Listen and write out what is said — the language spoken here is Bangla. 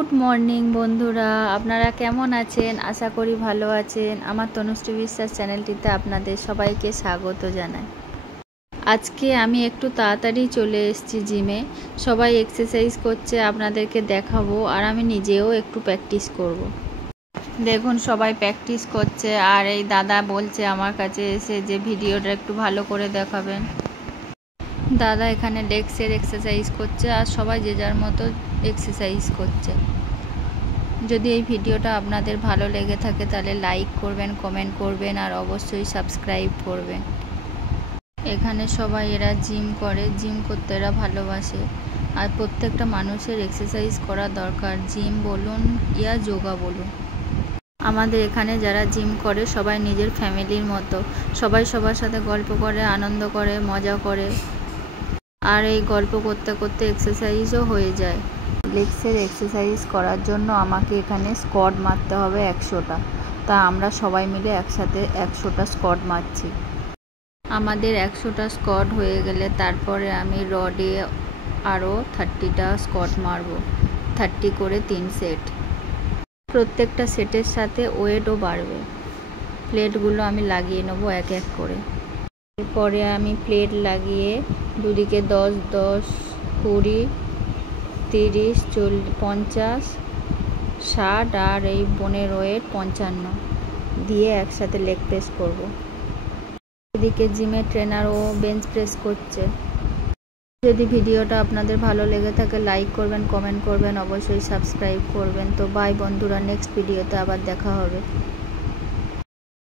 গুড মর্নিং বন্ধুরা, আপনারা কেমন আছেন? আশা করি ভালো আছেন। আমার তনুশ্রী বিশ্বাস চ্যানেলটিতে আপনাদের সবাইকে স্বাগত জানাই। আজকে আমি একটু তাড়াতাড়ি চলে এসেছি জিমে। সবাই এক্সারসাইজ করছে, আপনাদেরকে দেখাবো, আর আমি নিজেও একটু প্র্যাকটিস করব। দেখুন সবাই প্র্যাকটিস করছে, আর এই দাদা বলছে আমার কাছে এসে যে ভিডিওটা একটু ভালো করে দেখাবেন। দাদা এখানে লেগসের এক্সারসাইজ করছে, আর সবাই যে যার মতো এক্সারসাইজ করছে। যদি এই ভিডিওটা আপনাদের ভালো লেগে থাকে তাহলে লাইক করবেন, কমেন্ট করবেন, আর অবশ্যই সাবস্ক্রাইব করবেন। এখানে সবাই এরা জিম করে, জিম করতে এরা ভালোবাসে, আর প্রত্যেকটা মানুষের এক্সারসাইজ করা দরকার, জিম বলুন ইয়া যোগা বলুন। আমাদের এখানে যারা জিম করে সবাই নিজের ফ্যামিলির মতো, সবাই সবার সাথে গল্প করে, আনন্দ করে, মজা করে, আর এই গল্প করতে করতে এক্সারসাইজও হয়ে যায়। লেগসের এক্সারসাইজ করার জন্য আমাকে এখানে স্কোয়াট মারতে হবে 100টা। তা আমরা সবাই মিলে একসাথে 100টা স্কোয়াট মারছি। আমাদের 100টা স্কোয়াট হয়ে গেলে তারপরে আমি রডে আরও 30টা স্কোয়াট মারব, 30 করে 3 সেট। প্রত্যেকটা সেটের সাথে ওয়েটও বাড়বে। প্লেটগুলো আমি লাগিয়ে নেবো এক এক করে। এরপরে আমি প্লেট লাগিয়ে দুদিকে 10, 10, 20, 30, 40, 50, 60 আর এই বোনের ওয়েট 55 দিয়ে একসাথে লেগ প্রেস করব। এদিকে জিমের ট্রেনারও বেঞ্চ প্রেস করছে। যদি ভিডিওটা আপনাদের ভালো লেগে থাকে লাইক করবেন, কমেন্ট করবেন, অবশ্যই সাবস্ক্রাইব করবেন। তো বাই বন্ধুরা, নেক্সট ভিডিওতে আবার দেখা হবে।